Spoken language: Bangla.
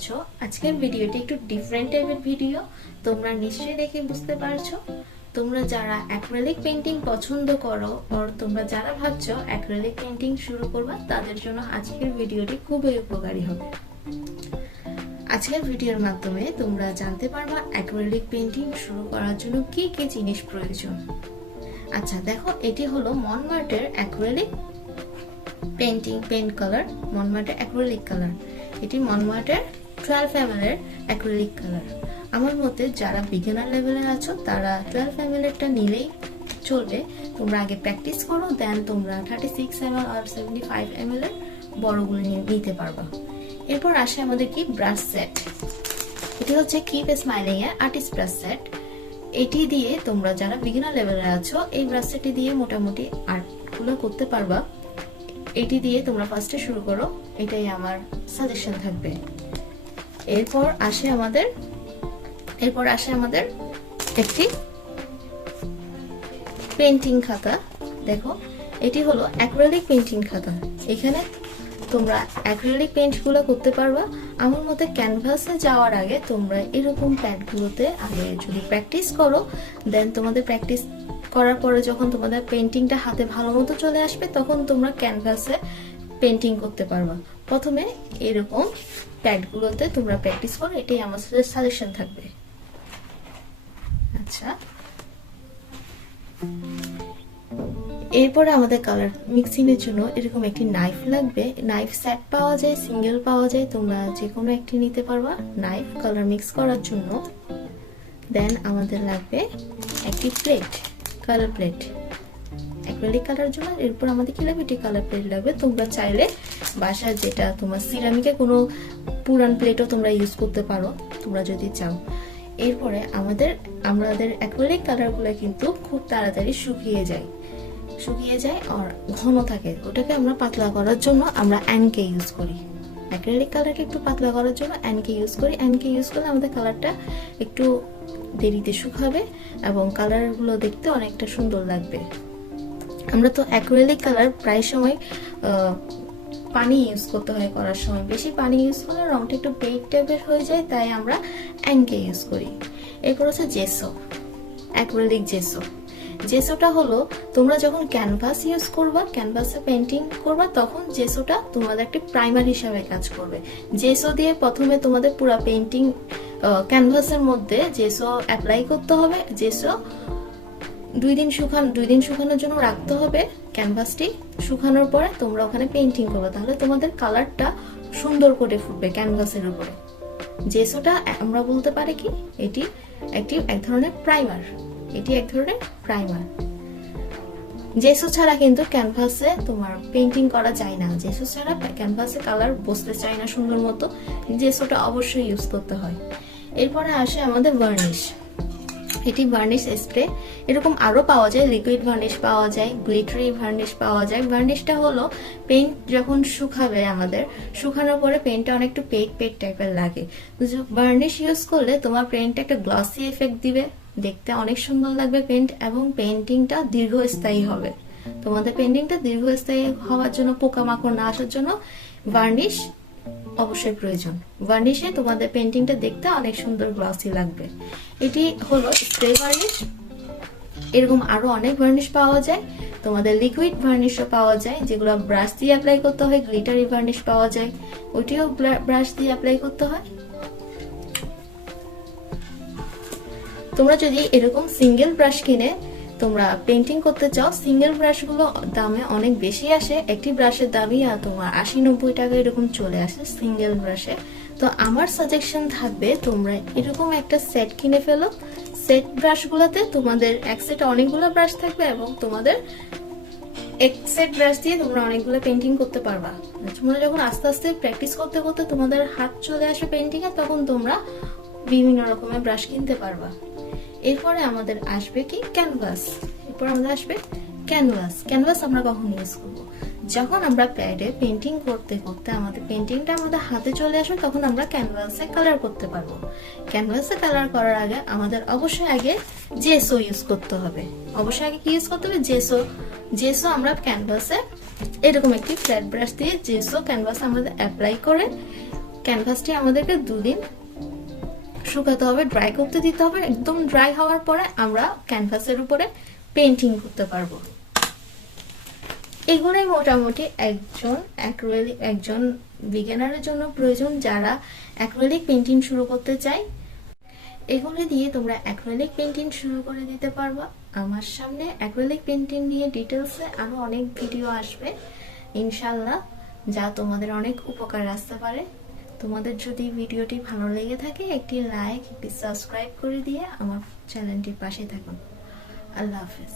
পারছো আজকের ভিডিওটি একটু ডিফারেন্ট টাইপের ভিডিও। তোমরা নিশ্চয়ই দেখে বুঝতে পারছো, তোমরা যারা অ্যাক্রিলিক পেইন্টিং পছন্দ করো আর তোমরা যারা ভাবছো অ্যাক্রিলিক পেইন্টিং শুরু করবা, তাদের জন্য আজকের ভিডিওটি খুবই উপকারী হবে। আজকের ভিডিওর মাধ্যমে তোমরা জানতে পারবা অ্যাক্রিলিক পেইন্টিং শুরু করার জন্য কি কি জিনিস প্রয়োজন। আচ্ছা দেখো, এটি হলো মনমার্টের অ্যাক্রিলিক পেইন্টিং পেইন্ট কালার, মনমার্টের অ্যাক্রিলিক কালার। এটি মনমার্টের 12 ml এর অ্যাক্রিলিক কালার। আমার মতে যারা বিগিনার লেভেলের আছো তারা 12 ml এরটা নিলেই চলবে। তোমরা আগে প্র্যাকটিস করো, দেন তোমরা 36 ml আর 75 ml এর বড়গুলো নিতে পারবা। এরপর আসে আমাদের কি ব্রাশ সেট। এটি হচ্ছে কিপ স্মাইলিং এর আর্টিস্ট ব্রাশ সেট। এটি দিয়ে তোমরা যারা বিগিনার লেভেলে আছো এই ব্রাশ সেটটি দিয়ে মোটামুটি আর্টগুলো করতে পারবা। এটি দিয়ে তোমরা ফার্স্টে শুরু করো, এটাই আমার সাজেশন থাকবে। এরপর আসে আমাদের একটি পেইন্টিং খাতা। দেখো, এটি হলো অ্যাক্রিলিক পেইন্টিং খাতা। এখানে তোমরা অ্যাক্রিলিক পেইন্টগুলো করতে পারবা। আমার মতে ক্যানভাসে যাওয়ার আগে তোমরা এরকম প্যাডগুলোতে আগে যদি প্র্যাকটিস করো, দেন তোমাদের প্র্যাকটিস করার পরে যখন তোমাদের পেইন্টিংটা হাতে ভালো মতো চলে আসবে তখন তোমরা ক্যানভাসে পেইন্টিং করতে পারবা। প্রথমে এরকম প্যাডগুলোতে তোমরা প্র্যাকটিস করো, এটাই আমার সাজেশন থাকবে। আচ্ছা, এরপরে আমাদের কালার মিক্সিং এর জন্য এরকম একটি নাইফ লাগবে। নাইফ সেট পাওয়া যায়, সিঙ্গেল পাওয়া যায়, তোমরা যে কোনো একটি নিতে পারবা নাইফ কালার মিক্স করার জন্য। দেন আমাদের লাগবে একটি plate, colour plate acrylic colour জন্য। এরপর আমাদের কি লাগবে, একটি কালার প্লেট লাগবে। তোমরা চাইলে বাসায় যেটা তোমার সিরামিকের কোনো পুরান প্লেটও তোমরা ইউজ করতে পারো তোমরা যদি চাও। এরপরে আমাদের অ্যাক্রিলিক কালারগুলো কিন্তু খুব তাড়াতাড়ি শুকিয়ে যায় আর ঘন থাকে। ওটাকে আমরা পাতলা করার জন্য আমরা অ্যানকে ইউজ করি। অ্যাক্রিলিক কালারকে একটু পাতলা করার জন্য অ্যানকে ইউজ করি। অ্যানকে ইউজ করলে আমাদের কালারটা একটু দেরিতে শুকাবে এবং কালারগুলো দেখতে অনেকটা সুন্দর লাগবে। আমরা তো অ্যাক্রিলিক কালার প্রায় সময় পানি ইউজ করতে হয় করার সময়, বেশি পানি ইউজ করলে রংটা একটু বেড টাইপের হয়ে যায়, তাই আমরা অ্যানকে ইউজ করি। এরপর হচ্ছে জেসো, অ্যাক্রিলিক জেসো। জেসোটা হলো তোমরা যখন ক্যানভাস ইউজ করবা, ক্যানভাসে পেইন্টিং করবা, তখন জেসোটা তোমাদের একটি প্রাইমার হিসাবে কাজ করবে। জেসো দিয়ে প্রথমে তোমাদের পুরো পেইন্টিং ক্যানভাসের মধ্যে জেসো অ্যাপ্লাই করতে হবে। জেসো 2 দিন শুকানোর জন্য রাখতে হবে। ক্যানভাসটি শুকানোর পরে তোমরা ওখানে পেইন্টিং করবে, তাহলে তোমাদের কালারটা সুন্দর করে ফুটবে ক্যানভাসের উপরে। জেসোটা আমরা বলতে পারি কি এটি এক ধরনের প্রাইমার। জেসো ছাড়া কিন্তু ক্যানভাসে তোমার পেইন্টিং করা যায় না। জেসো ছাড়া ক্যানভাসে কালার বসতে চায় না সুন্দর মতো, জেসোটা অবশ্যই ইউজ করতে হয়। এরপরে আসে আমাদের ভার্নিশ। এটি ভার্নিশ স্প্রে, এরকম আরো পাওয়া যায়, লিকুইড ভার্নিশ পাওয়া যায়, গ্লিটারি ভার্নিশ পাওয়া যায়। ভার্নিশটা হলো পেইন্ট যখন শুকাবে, আমাদের শুকানোর পরে পেইন্টটা অনেকটা পেট টাইপের লাগে। ভার্নিশ ইউজ করলে তোমার পেইন্টটা একটা গ্লসি এফেক্ট দিবে, দেখতে অনেক সুন্দর লাগবে পেইন্ট, এবং পেইন্টিংটা দীর্ঘস্থায়ী হবে। তোমাদের পেইন্টিংটা দীর্ঘস্থায়ী হওয়ার জন্য, পোকামাকড় না আসার জন্য ভার্নিশ অবশ্যই প্রয়োজন। ভার্নিশে তোমাদের পেইন্টিংটা দেখতে অনেক সুন্দর গ্লসি লাগবে। এটি হলো স্প্রে ভার্নিশ। এরকম আরো অনেক ভার্নিশ পাওয়া যায়। তোমাদের লিকুইড ভার্নিশও পাওয়া যায়, যেগুলো ব্রাশ দিয়ে অ্যাপ্লাই করতে হয়। গ্লিটারি ভার্নিশ পাওয়া যায়, ওইটিও ব্রাশ দিয়ে অ্যাপ্লাই করতে হয়। তোমরা যদি এরকম সিঙ্গেল ব্রাশ কিনে তোমরা পেইন্টিং করতে চাও, সিঙ্গেল ব্রাশগুলো দামে অনেক বেশি আসে। একটি ব্রাশের দামই তোমার 80-90 টাকা এরকম চলে আসে সিঙ্গেল ব্রাশে। তো আমার সাজেশন থাকবে তোমরা এরকম একটা সেট কিনে ফেলো। সেট ব্রাশগুলোতে তোমাদের এক সেট অনেকগুলো ব্রাশ থাকবে এবং তোমাদের এক সেট ব্রাশ দিয়ে তোমরা অনেকগুলো পেইন্টিং করতে পারবা। তোমরা যখন আস্তে আস্তে প্র্যাকটিস করতে করতে তোমাদের হাত চলে আসে পেইন্টিং এ, তখন তোমরা বিভিন্ন রকমের ব্রাশ কিনতে পারবা। এরপরে আমাদের আসবে কি ক্যানভাস। ক্যানভাস আমরা কখন ইউজ করব, যখন আমরা প্যাডে পেইন্টিং করতে করতে আমাদের পেইন্টিংটা আমাদের হাতে চলে আসবে, তখন আমরা ক্যানভাসে কালার করতে পারবো। ক্যানভাসে কালার করার আগে আমাদের অবশ্যই আগে জেসো ইউজ করতে হবে। জেসো আমরা ক্যানভাসে এরকম একটি ফ্ল্যাট ব্রাশ দিয়ে জেসো ক্যানভাসে আমরা অ্যাপ্লাই করে ক্যানভাসটি আমাদেরকে 2 দিন শুকাতে হবে, ড্রাই করতে দিতে হবে। একদম ড্রাই হওয়ার পরে আমরা ক্যানভাসের উপরে পেন্টিং করতে পারবো। এগুলোই মোটামুটি একজন বিগিনারের জন্য প্রয়োজন যারা অ্যাক্রিলিক পেন্টিং শুরু করতে চায়। এগুলো দিয়ে তোমরা অ্যাক্রিলিক পেন্টিং শুরু করে দিতে পারবা। আমার সামনে অ্যাক্রিলিক পেন্টিং নিয়ে ডিটেলসে আরো অনেক ভিডিও আসবে ইনশাল্লাহ, যা তোমাদের অনেক উপকার আসতে পারে। তোমাদের যদি ভিডিওটি ভালো লেগে থাকে একটি লাইক, একটি সাবস্ক্রাইব করে দিয়ে আমার চ্যানেলটির পাশে থাকুন। আল্লাহ হাফেজ।